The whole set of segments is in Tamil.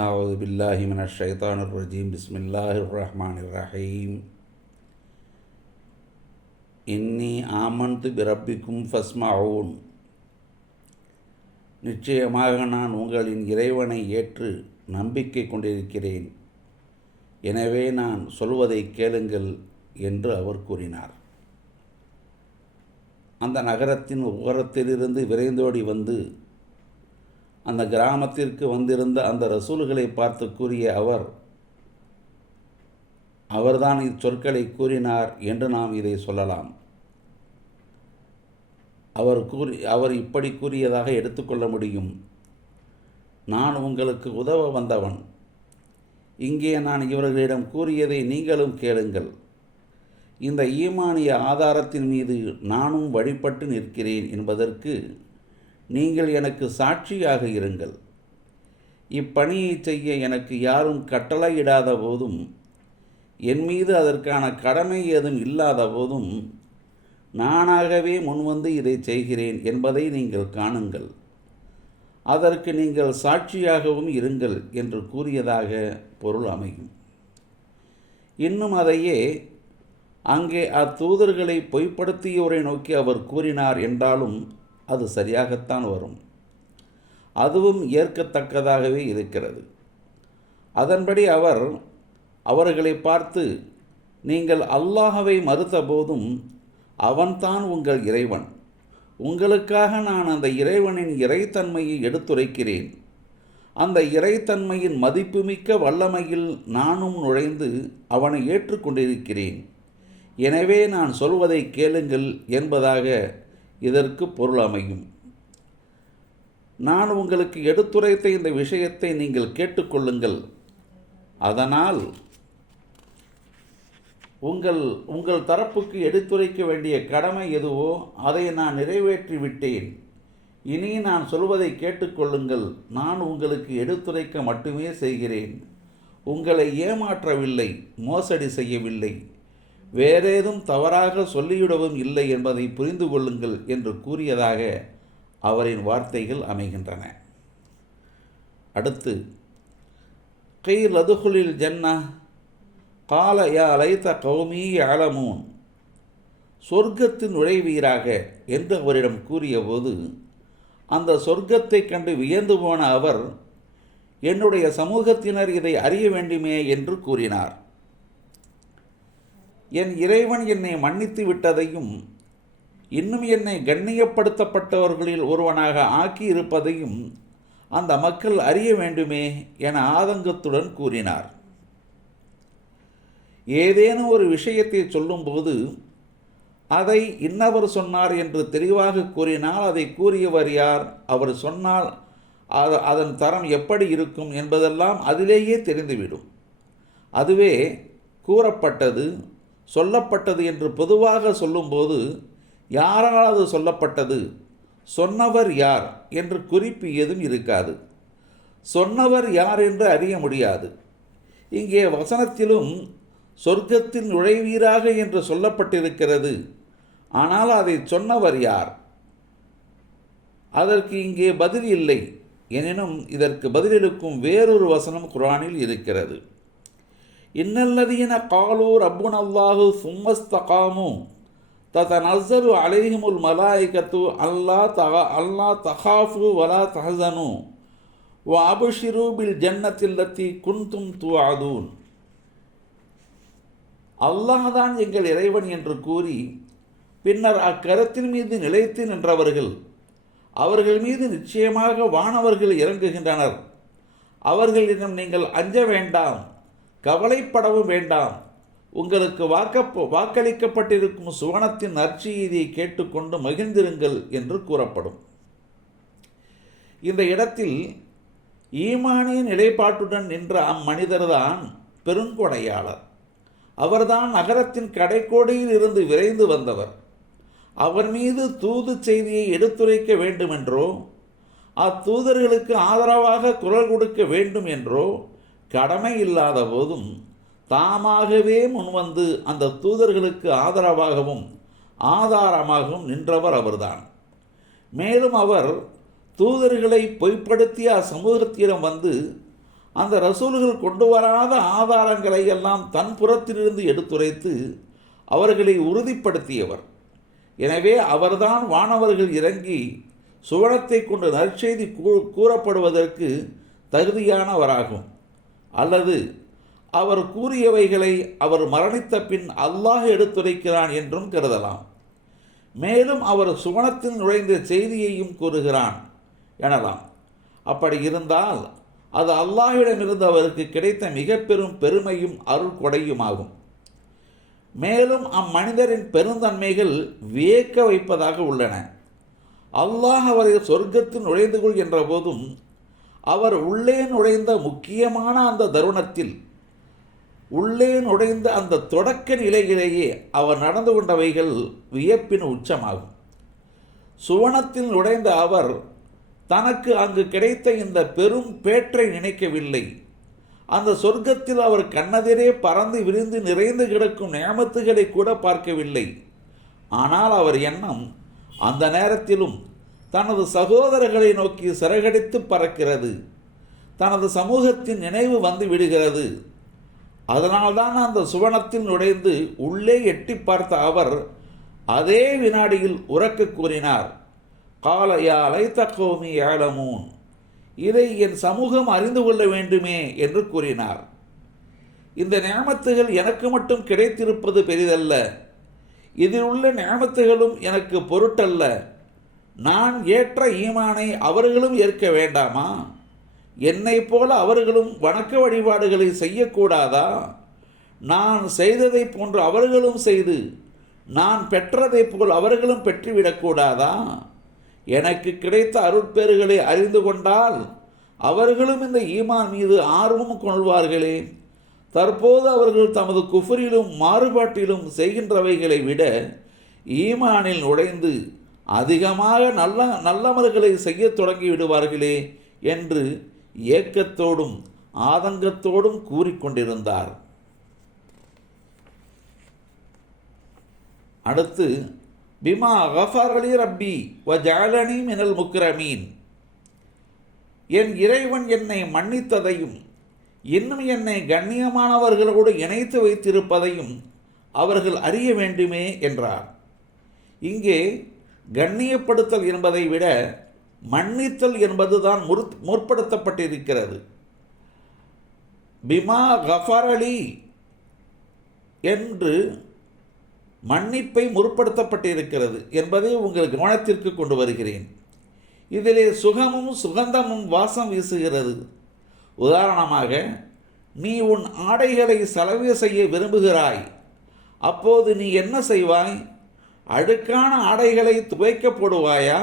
أعوذ بالله من الشيطان الرجيم بسم الله الرحمن الرحيم إني آمنت بربكم فاسمعون. நிச்சயமாக நான் உங்களின் இறைவனை ஏற்று நம்பிக்கை கொண்டிருக்கிறேன், எனவே நான் சொல்வதை கேளுங்கள் என்று அவர் கூறினார். அந்த நகரத்தின் ஓரத்திலிருந்து விரைந்தோடி வந்து அந்த கிராமத்திற்கு வந்திருந்த அந்த ரசூல்களை பார்த்து கூறிய அவர்தான் இச்சொற்களை கூறினார் என்று நாம் இதை சொல்லலாம். அவர் இப்படி கூறியதாக எடுத்துக்கொள்ள முடியும்: நான் உங்களுக்கு உதவ வந்தவன், இங்கே நான் இவர்களிடம் கூறியதை நீங்களும் கேளுங்கள். இந்த ஈமானிய ஆதாரத்தின் மீது நானும் வழிபட்டு நிற்கிறேன் என்பதற்கு நீங்கள் எனக்கு சாட்சியாக இருங்கள். இப்பணியை செய்ய எனக்கு யாரும் கட்டளையிடாத போதும், என் மீது அதற்கான கடமை ஏதும் இல்லாத போதும் நானாகவே முன்வந்து இதை செய்கிறேன் என்பதை நீங்கள் காணுங்கள். அதற்கு நீங்கள் சாட்சியாகவும் இருங்கள் என்று கூறியதாக பொருள் அமையும். இன்னும் அதையே அங்கே அத்தூதர்களை பொய்ப்படுத்தியோரை நோக்கி அவர் கூறினார் என்றாலும் அது சரியாகத்தான் வரும். அதுவும் ஏற்கத்தக்கதாகவே இருக்கிறது. அதன்படி அவர்களை பார்த்து, நீங்கள் அல்லாஹ்வை மறுத்த போதும் அவன்தான் உங்கள் இறைவன், உங்களுக்காக நான் அந்த இறைவனின் இறைத்தன்மையை எடுத்துரைக்கிறேன். அந்த இறைத்தன்மையின் மதிப்புமிக்க வல்லமையில் நானும் நுழைந்து அவனை ஏற்றுக்கொண்டிருக்கிறேன், எனவே நான் சொல்வதை கேளுங்கள் என்பதாக இதற்கு பொருள் அமையும். நான் உங்களுக்கு எடுத்துரைத்த இந்த விஷயத்தை நீங்கள் கேட்டுக்கொள்ளுங்கள். அதனால் உங்கள் தரப்புக்கு எடுத்துரைக்க வேண்டிய கடமை எதுவோ அதை நான் நிறைவேற்றிவிட்டேன். இனி நான் சொல்வதை கேட்டுக்கொள்ளுங்கள். நான் உங்களுக்கு எடுத்துரைக்க மட்டுமே செய்கிறேன், உங்களை ஏமாற்றவில்லை, மோசடி செய்யவில்லை, வேறேதும் தவறாக சொல்லிவிடவும் இல்லை என்பதை புரிந்து கொள்ளுங்கள் என்று கூறியதாக அவரின் வார்த்தைகள் அமைகின்றன. அடுத்து, கீல் அதுகுலில் ஜன்னா கால யா லைத கௌமி யஅலமூன், சொர்க்கத்தின் நுழைவீராக என்று அவரிடம் கூறியபோது அந்த சொர்க்கத்தை கண்டு வியந்து போன அவர், என்னுடைய சமூகத்தினர் இதை அறிய வேண்டுமே என்று கூறினார். என் இறைவன் என்னை மன்னித்து விட்டதையும் இன்னும் என்னை கண்ணியப்படுத்தப்பட்டவர்களில் ஒருவனாக ஆக்கி இருப்பதையும் அந்த மக்கள் அறிய வேண்டுமே என ஆதங்கத்துடன் கூறினார். ஏதேனும் ஒரு விஷயத்தை சொல்லும்போது அதை இன்னவர் சொன்னார் என்று தெளிவாக கூறினால் அதை கூறியவர் யார், அவர் சொன்னால் அதன் தரம் எப்படி இருக்கும் என்பதெல்லாம் அதிலேயே தெரிந்துவிடும். அதுவே கூறப்பட்டது, சொல்லப்பட்டது என்று பொதுவாக சொல்லும்போது யாரால் அது சொல்லப்பட்டது, சொன்னவர் யார் என்று குறிப்பு ஏதும் இருக்காது. சொன்னவர் யார் என்று அறிய முடியாது. இங்கே வசனத்திலும் சொர்க்கத்தின் நுழைவீராக என்று சொல்லப்பட்டிருக்கிறது, ஆனால் அதை சொன்னவர் யார், அதற்கு இங்கே பதில் இல்லை. எனினும் இதற்கு பதிலளிக்கும் வேறொரு வசனம் குர்ஆனில் இருக்கிறது. இன்னல்லதீன காலூ ரப்புனல்லாஹு சும்மஸ்தகாமு ததனஸ்ஸலு அலைஹிமுல் மலாயிகத்து அல்லா தகாஃபு வலா தஹஸனு வ அப்ஷிரு பில் ஜன்னத்தில்லத்தி குன்தும் துஅதூன். அல்லாஹ்தான் எங்கள் இறைவன் என்று கூறி பின்னர் அக்கருத்தின் மீது நிலைத்து நின்றவர்கள், அவர்கள் மீது நிச்சயமாக வானவர்கள் இறங்குகின்றனர், அவர்களிடம் நீங்கள் அஞ்ச வேண்டாம், கவலைப்படவும் வேண்டாம், உங்களுக்கு வாக்களிக்கப்பட்டிருக்கும் சுவனத்தின் நற்செய்தியை கேட்டுக்கொண்டு மகிழ்ந்திருங்கள் என்று கூறப்படும். இந்த இடத்தில் ஈமானிய நிலைப்பாட்டுடன் நின்ற அம்மனிதர்தான் பெருங்கொடையாளர். அவர்தான் நகரத்தின் கடைக்கோடியில் இருந்து விரைந்து வந்தவர். அவர் மீது தூது செய்தியை எடுத்துரைக்க வேண்டுமென்றோ அத்தூதர்களுக்கு ஆதரவாக குரல் கொடுக்க வேண்டும் என்றோ கடமை இல்லாத போதும் தாமாகவே முன்வந்து அந்த தூதர்களுக்கு ஆதரவாகவும் ஆதாரமாகவும் நின்றவர் அவர்தான். மேலும் அவர் தூதர்களை பொய்ப்படுத்திய அச்சமூகத்திடம் வந்து அந்த ரசூல்கள் கொண்டு வராத ஆதாரங்களை எல்லாம் தன் புறத்திலிருந்து எடுத்துரைத்து அவர்களை உறுதிப்படுத்தியவர். எனவே அவர்தான் வானவர்கள் இறங்கி சுவனத்தை கொண்டு நற்செய்தி கூறப்படுவதற்கு தகுதியானவராகும். அல்லது அவர் கூறியவைகளை அவர் மரணித்த பின் அல்லாஹ் எடுத்துரைக்கிறான் என்றும் கருதலாம். மேலும் அவர் சுவனத்தில் நுழைந்த செய்தியையும் கூறுகிறான் எனலாம். அப்படி இருந்தால் அது அல்லாஹ்விடமிருந்து அவருக்கு கிடைத்த மிக பெரும் பெருமையும் அருள் கொடையுமாகும். மேலும் அம்மனிதரின் பெருந்தன்மைகள் வியக்க வைப்பதாக உள்ளன. அல்லாஹ் அவரை சொர்க்கத்தில் நுழைந்து கொள் என்ற போதும் அவர் உள்ளே நுழைந்த முக்கியமான அந்த தருணத்தில், உள்ளே நுழைந்த அந்த தொடக்க நிலையிலேயே அவர் நடந்து கொண்டவைகள் வியப்பின் உச்சமாகும். சுவனத்தில் நுழைந்த அவர் தனக்கு அங்கு கிடைத்த இந்த பெரும் பேற்றை நினைக்கவில்லை. அந்த சொர்க்கத்தில் அவர் கண்ணெதிரே பறந்து விரிந்து நிறைந்து கிடக்கும் நியமத்துகளை கூட பார்க்கவில்லை. ஆனால் அவர் எண்ணம் அந்த நேரத்திலும் தனது சகோதரர்களை நோக்கி சிறகடித்து பறக்கிறது. தனது சமூகத்தின் நினைவு வந்து விடுகிறது. அதனால்தான் அந்த சுவனத்தில் நுழைந்து உள்ளே எட்டி பார்த்த அவர் அதே வினாடியில் உரக்க கூறினார், கால யா லைத கௌமி யஅலமூன், இதை என் சமூகம் அறிந்து கொள்ள வேண்டுமே என்று கூறினார். இந்த நியமத்துகள் எனக்கு மட்டும் கிடைத்திருப்பது பெரிதல்ல, இதில் உள்ள நியமத்துகளும் எனக்கு பொருட்டல்ல. நான் ஏற்ற ஈமானை அவர்களும் ஏற்க வேண்டாமா? என்னை போல அவர்களும் வணக்க வழிபாடுகளை செய்யக்கூடாதா? நான் செய்ததை போன்று அவர்களும் செய்து நான் பெற்றதை போல் அவர்களும் பெற்றுவிடக்கூடாதா? எனக்கு கிடைத்த அருட்பேறுகளை அறிந்து கொண்டால் அவர்களும் இந்த ஈமான் மீது ஆர்வம் கொள்வார்களே. தற்போது அவர்கள் தமது குஃபரிலும் மாறுபாட்டிலும் செய்கின்றவைகளை விட ஈமானில் நுழைந்து அதிகமாக நல்லமல்களை செய்ய தொடங்கி விடுவார்களே என்று ஏக்கத்தோடும் ஆதங்கத்தோடும் கூறிக்கொண்டிருந்தார். அடுத்து, பிமா கஃபரலி ரப்பி வஜஅலனி மினல் முக்ரமீன், என் இறைவன் என்னை மன்னித்ததையும் இன்னும் என்னை கண்ணியமானவர்களோடு இணைத்து வைத்திருப்பதையும் அவர்கள் அறிய வேண்டுமே என்றார். இங்கே கண்ணியப்படுத்தல் என்பதை விட மன்னித்தல் என்பதுதான் முற்படுத்தப்பட்டிருக்கிறது. பிமா கஃபரலி என்று மன்னிப்பை முற்படுத்தப்பட்டிருக்கிறது என்பதை உங்கள் கவனத்திற்கு கொண்டு வருகிறேன். இதிலே சுகமும் சுகந்தமும் வாசம் வீசுகிறது. உதாரணமாக, நீ உன் ஆடைகளை செலவு செய்ய விரும்புகிறாய். அப்போது நீ என்ன செய்வாய்? அழுக்கான ஆடைகளை துவைக்க போடுவாயா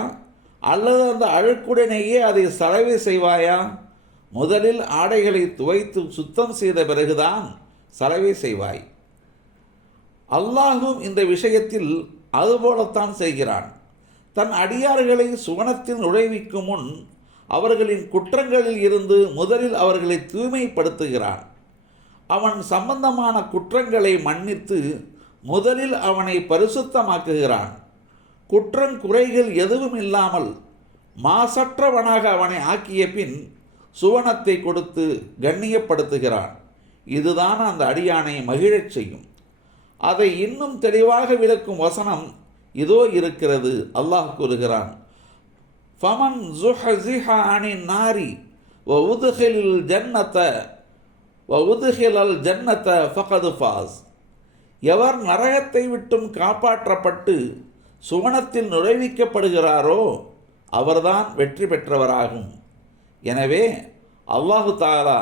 அல்லது அந்த அழுக்குடனேயே அதை செலவு செய்வாயா? முதலில் ஆடைகளை துவைத்து சுத்தம் செய்த பிறகுதான் செலவு செய்வாய். அல்லாஹும் இந்த விஷயத்தில் அதுபோலத்தான் செய்கிறான். தன் அடியார்களை சுவனத்தில் நுழைவிக்கும் முன் அவர்களின் குற்றங்களில் இருந்து முதலில் அவர்களை தூய்மைப்படுத்துகிறான். அவன் சம்பந்தமான குற்றங்களை மன்னித்து முதலில் அவனை பரிசுத்தமாக்குகிறான். குற்றம் குறைகள் எதுவும் இல்லாமல் மாசற்றவனாக அவனை ஆக்கிய பின் சுவனத்தை கொடுத்து கண்ணியப்படுத்துகிறான். இதுதான் அந்த அடியானை மகிழச் செய்யும். அதை இன்னும் தெளிவாக விளக்கும் வசனம் இதோ இருக்கிறது. அல்லாஹ் கூறுகிறான், ஃபமன் ஸுஹ்ஸிஹ அனின் நாரி வ உத்ஹிலல் ஜன்னத ஃபகத் ஃபாஸ், எவர் நரகத்தை விட்டும் காப்பாற்றப்பட்டு சுவனத்தில் நுழைவிக்கப்படுகிறாரோ அவர்தான் வெற்றி பெற்றவராகும். எனவே அல்லாஹு தஆலா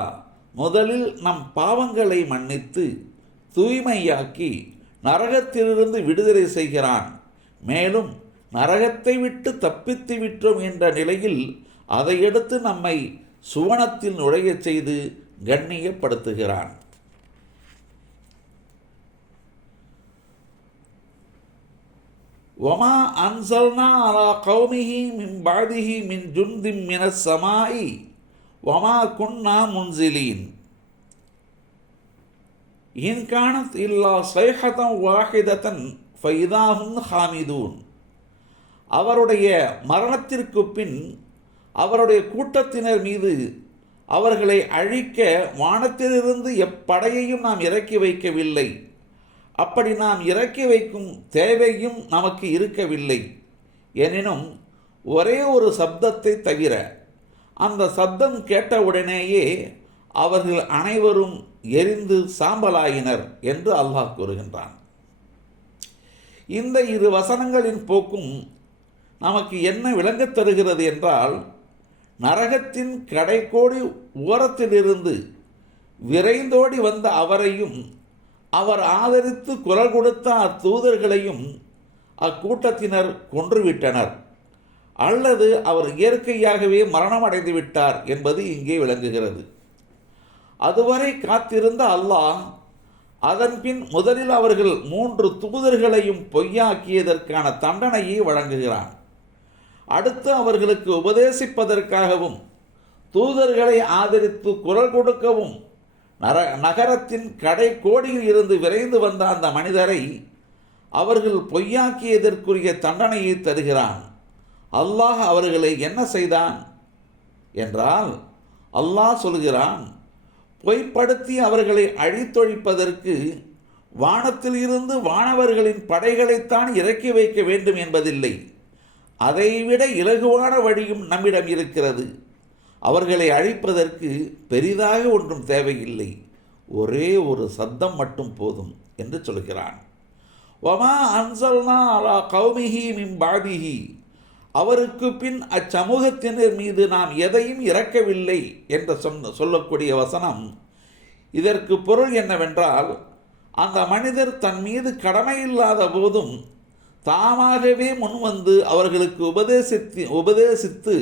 முதலில் நம் பாவங்களை மன்னித்து தூய்மையாக்கி நரகத்திலிருந்து விடுதலை செய்கிறான். மேலும் நரகத்தை விட்டு தப்பித்து விட்டோம் என்ற நிலையில் அதையடுத்து நம்மை சுவனத்தில் நுழையச் செய்து கண்ணியப்படுத்துகிறான். வமா அன்சல்னா அலா கௌமிஹி மின் பாதிஹி மின் ஜுன்திம் மினஸ் ஸமாஇ வமா குன்னா முன்சிலீன் இன் கானத் இல்லா ஸைஹதன் வாஹிததன் ஃபைதாஹும் ஹாமிதூன். அவருடைய மரணத்திற்கு பின் அவருடைய கூட்டத்தினர் மீது அவர்களை அழிக்க வானத்திலிருந்து எப்படையையும் நாம் இறக்கி வைக்கவில்லை. அப்படி நாம் இறக்கி வைக்கும் தேவையும் நமக்கு இருக்கவில்லை. எனினும் ஒரே ஒரு சப்தத்தை தவிர அந்த சப்தம் கேட்டவுடனேயே அவர்கள் அனைவரும் எரிந்து சாம்பலாயினர் என்று அல்லாஹ் கூறுகின்றான். இந்த இரு வசனங்களின் போக்கும் நமக்கு என்ன விளங்கத் தருகிறது என்றால், நரகத்தின் கடைக்கோடி ஓரத்திலிருந்து விரைந்தோடி வந்த அவரையும் அவர் ஆதரித்து குரல் கொடுத்த அத்தூதர்களையும் அக்கூட்டத்தினர் கொன்றுவிட்டனர், அல்லது அவர் இயற்கையாகவே மரணமடைந்து விட்டார் என்பது இங்கே விளங்குகிறது. அதுவரை காத்திருந்த அல்லாஹ் அதன்பின் முதலில் அவர்கள் 3 தூதர்களையும் பொய்யாக்கியதற்கான தண்டனையை வழங்குகிறான். அடுத்து அவர்களுக்கு உபதேசிப்பதற்காகவும் தூதர்களை ஆதரித்து குரல் கொடுக்கவும் நகரத்தின் கடைக்கோடியில் இருந்து விரைந்து வந்த அந்த மனிதரை அவர்கள் பொய்யாக்கியதற்குரிய தண்டனையை தருகிறான். அல்லாஹ் அவர்களை என்ன செய்தான் என்றால், அல்லாஹ் சொல்கிறான், பொய்ப்படுத்தி அவர்களை அழித்தொழிப்பதற்கு வானத்தில் இருந்து வானவர்களின் படைகளைத்தான் இறக்கி வைக்க வேண்டும் என்பதில்லை. அதைவிட இலகுவான வழியும் நம்மிடம் இருக்கிறது. அவர்களை அழிப்பதற்கு பெரிதாக ஒன்றும் தேவையில்லை, ஒரே ஒரு சத்தம் மட்டும் போதும் என்று சொல்கிறான். வமா அன்சல்னா அலா கௌமிஹி மின் பாதிஹி, அவருக்கு பின் அச்சமூகத்தினர் மீது நாம் எதையும் இறக்கவில்லை என்று சொல்லக்கூடிய வசனம். இதற்கு பொருள் என்னவென்றால், அந்த மனிதர் தன் மீது கடமையில்லாத போதும் தாமாகவே முன்வந்து அவர்களுக்கு உபதேசித்து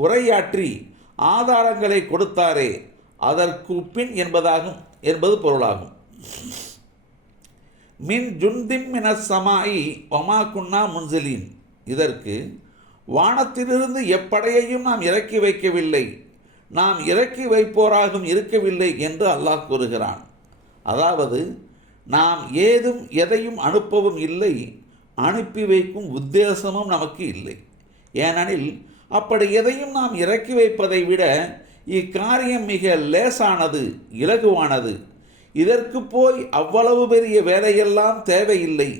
உரையாற்றி ஆதாரங்களை கொடுத்தாரே, அதற்கு பின் என்பது பொருளாகும். மின் ஜுந்திம் மினஸ் சமாயி ஒமா குன்னா முன்சிலின், இதற்கு வானத்திலிருந்து எப்படையையும் நாம் இறக்கி வைக்கவில்லை, நாம் இறக்கி வைப்போராகவும் இருக்கவில்லை என்று அல்லாஹ் கூறுகிறான். அதாவது, நாம் எதையும் அனுப்பவும் இல்லை, அனுப்பி வைக்கும் உத்தேசமும் நமக்கு இல்லை. ஏனெனில் அப்படி எதையும் நாம் இறக்கி வைப்பதை விட இக்காரியம் மிக லேசானது, இலகுவானது. இதற்கு போய் அவ்வளவு பெரிய வேலையெல்லாம் தேவையில்லை.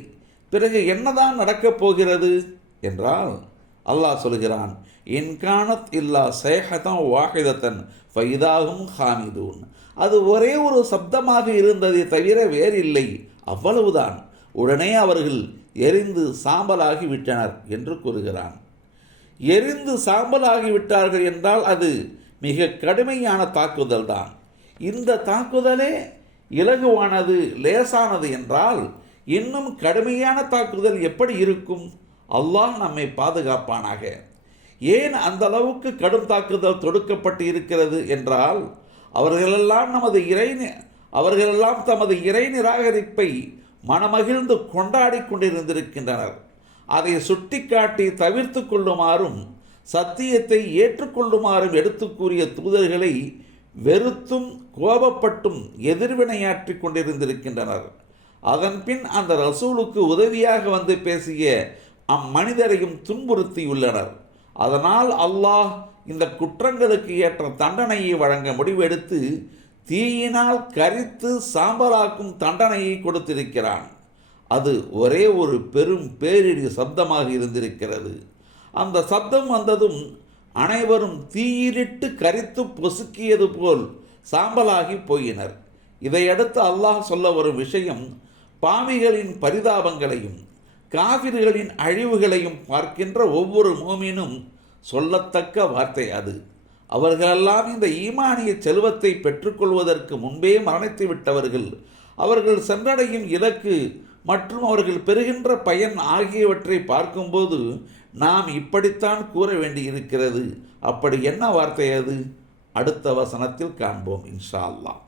பிறகு என்னதான் நடக்கப் போகிறது என்றால், அல்லாஹ் சொல்கிறான், இன்கானத் இல்லா சேஹதன் வாஹிதத்தன் ஃபைதாகும் ஹாமிதூன், அது ஒரே ஒரு சப்தமாக இருந்ததை தவிர வேறில்லை, அவ்வளவுதான், உடனே அவர்கள் எரிந்து சாம்பலாகி விட்டனர் என்று கூறுகிறான். எரிந்து சாம்பலாகி விட்டார்கள் என்றால் அது மிக கடுமையான தாக்குதல் தான். இந்த தாக்குதலே இலகுவானது, லேசானது என்றால் இன்னும் கடுமையான தாக்குதல் எப்படி இருக்கும்? அல்லாஹ் நம்மை பாதுகாப்பானாக. ஏன் அந்த அளவுக்கு கடும் தாக்குதல் தொடுக்கப்பட்டு இருக்கிறது என்றால், அவர்களெல்லாம் தமது இறை நிராகரிப்பை மனமகிழ்ந்து கொண்டாடி கொண்டிருந்திருக்கின்றனர். அதை சுட்டிக்காட்டி தவிர்த்து கொள்ளுமாறும் சத்தியத்தை ஏற்றுக்கொள்ளுமாறும் எடுத்து கூறிய தூதர்களை வெறுத்தும் கோபப்பட்டும் எதிர்வினையாற்றி கொண்டிருந்திருக்கின்றனர். அதன்பின் அந்த ரசூலுக்கு உதவியாக வந்து பேசிய அம்மனிதரையும் துன்புறுத்தியுள்ளனர். அதனால் அல்லாஹ் இந்த குற்றங்களுக்கு ஏற்ற தண்டனையை வழங்க முடிவெடுத்து தீயினால் கரித்து சாம்பலாக்கும் தண்டனையை கொடுத்திருக்கிறான். அது ஒரே ஒரு பெரும் பேரிடி சப்தமாக இருந்திருக்கிறது. அந்த சப்தம் வந்ததும் அனைவரும் தீயிலிட்டு கரித்து பொசுக்கியது போல் சாம்பலாகி போயினர். இதையடுத்து அல்லாஹ் சொல்ல வரும் விஷயம், பாவிகளின் பரிதாபங்களையும் காபிர்களின் அழிவுகளையும் பார்க்கின்ற ஒவ்வொரு மோமினும் சொல்லத்தக்க வார்த்தை அது. அவர்களெல்லாம் இந்த ஈமானிய செல்வத்தை பெற்றுக்கொள்வதற்கு முன்பே மரணித்து விட்டவர்கள். அவர்கள் சென்றடையும் இலக்கு மற்றும் அவர்கள் பெறுகின்ற பயன் ஆகியவற்றை பார்க்கும்போது நாம் இப்படித்தான் கூற வேண்டியிருக்கிறது. அப்படி என்ன வார்த்தை அது? அடுத்த வசனத்தில் காண்போம் இன்ஷா அல்லாஹ்.